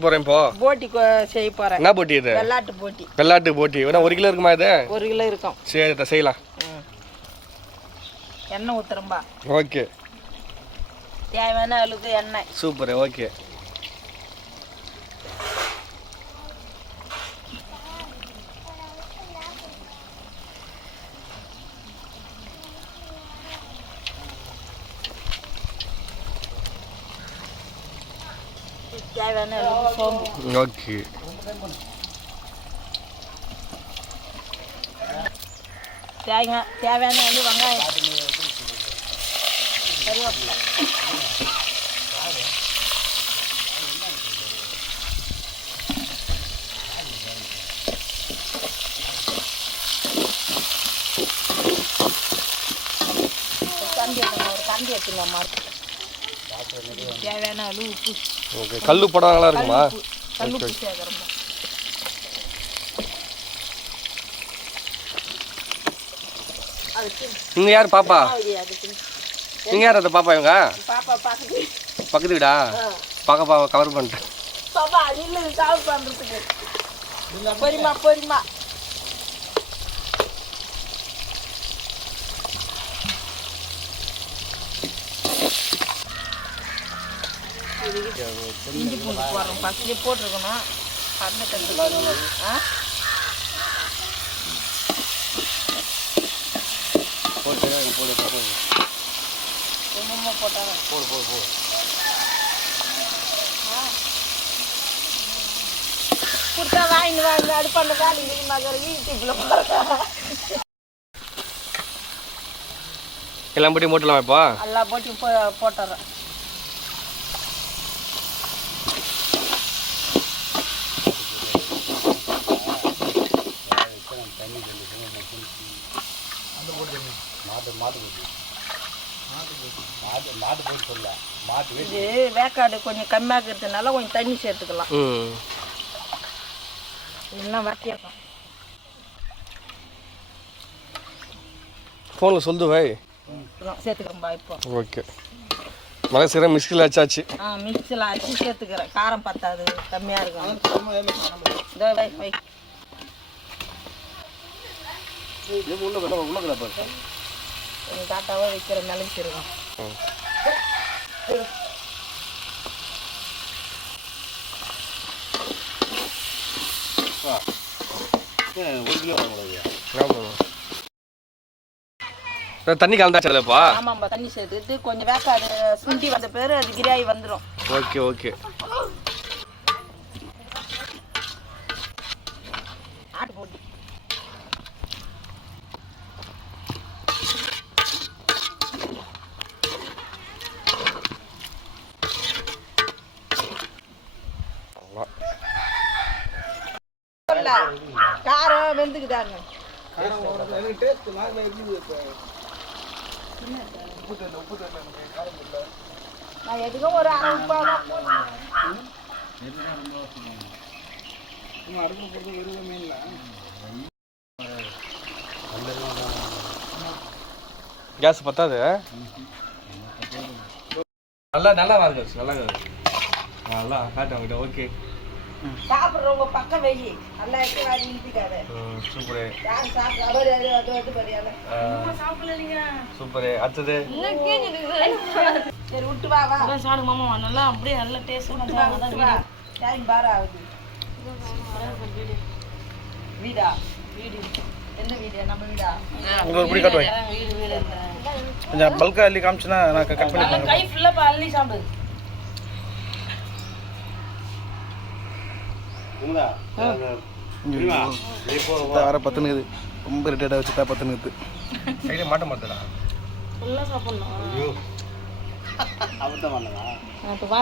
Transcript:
போறேன் இப்போ போட்டி செய்ய போறேன். என்ன போட்டி இது? வெள்ளாட்டு போட்டி. வெள்ளாட்டு போட்டி. வேணா ஒரு கிலோ இருக்குமா இது? ஒரு கிலோ இருக்கும். சரி இதை செய்யலாம். எண்ணெய் ஊத்துறம்பா ஓகே. தேவையான அளவுக்கு எண்ணெய். Super okay. தேவையான அளவுக்கு சோம்பு ஓகே தேங்காய் தேவையான அளவு வெங்காயம் கருவேப்பிலை கம்பி எடுத்துங்க ஒரு எடுத்துங்க தேவையான அளவு உப்பு. ஓகே கல்லு படம் நல்லா இருக்குமா? கல் உப்பு நீங்க யார் பாப்பா? அதுக்கு. நீங்க யார் அந்த பாப்பா இவங்க? பக்கத்து வீடா. பார்க்க பா கவர் பண்ணிட்டேன் பாப்பா நில்லு சாவு பண்ணுறதுக்கு பொரிமா பொரிமா. இஞ்சி பூண்டு போடுறோம். ஃபஸ்ட்லேயே போட்டிருக்கணும். தட்டு ஆ? கொஞ்சமாக போட்டாலும். போடு போடு போடு கொடுத்தா வாங்கிட்டு வாங்க அடுப்பாண்ட காலி மகர எல்லாம் போட்டி மூட்டலாம் இப்போ எல்லா போட்டியும் போ போட்டுறேன் இது வேக்காடு கொஞ்சம் கம்மியாக இருக்கிறதுனால கொஞ்சம் தண்ணி சேர்த்துக்கலாம். ம். இல்லைன்னா வட்டியாக்கும் ஃபோனில் சொல்லுது வை. சேர்த்துக்கிறேன்பா இப்போ. ஓகே. மலை சீர மிஸ்கில் வச்சாச்சு ஆ மிக்சியில் அரைச்சி சேர்த்துக்கிறேன். காரம் பத்தாது கம்மியாக இருக்கும். வை வை கொஞ்சம் காட்டாவே வைக்கிற நிலைக்கு இருக்கும். ஆமாம் தண்ணி கலந்தாச்சு அதில்ப்பா ஆமாம்பா தண்ணி சேர்த்துக்கிட்டு கொஞ்சம் வேக்காடு சுண்டி வந்த பேர் அது கிராயி வந்துடும் ஓகே ஓகே ஆட்டு போட்டி சொல்ல, காரம் வெந்துக்குதாங்க நான் எதுக்கும் ஒரு அரை உப்பாக கேஸ் பத்தாது நல்லா நல்லா வாங்க நல்லா. நல்லா காட்டு அவங்ககிட்ட ஓகே சாப்பிட்றவங்க பக்கம் வெயி நல்லா எடுத்து வாடி இழுத்துக்காத சூப்பரு. யார் சாப்பிட்டு அவர் அது அது அது பரியால சூப்பரு. அடுத்தது? சரி விட்டு வா வா. சாப்பிடு மாமா நல்லா அப்படியே நல்ல டேஸ்ட் விட்டு வா விட்டு வா. டைம் பாரு ஆகுது வீடா? வீடு. என்ன வீடு? நம்ம வீடா? உங்களுக்கு எப்படி காட்டுவேன் வீடு வீடு. கொஞ்சம் பல்கா அள்ளி காமிச்சுன்னா நான் கட் பண்ணி கை ஃபுல்லா அள்ளி சாப்பிடு. வர பத்துனுக்குது. ரொம்ப ரிட்டேட்டாக வச்சுட்டா பத்துனுக்குது. கையில மாட்ட மாட்டடா சாப்பிடணும். இப்போ பாரு.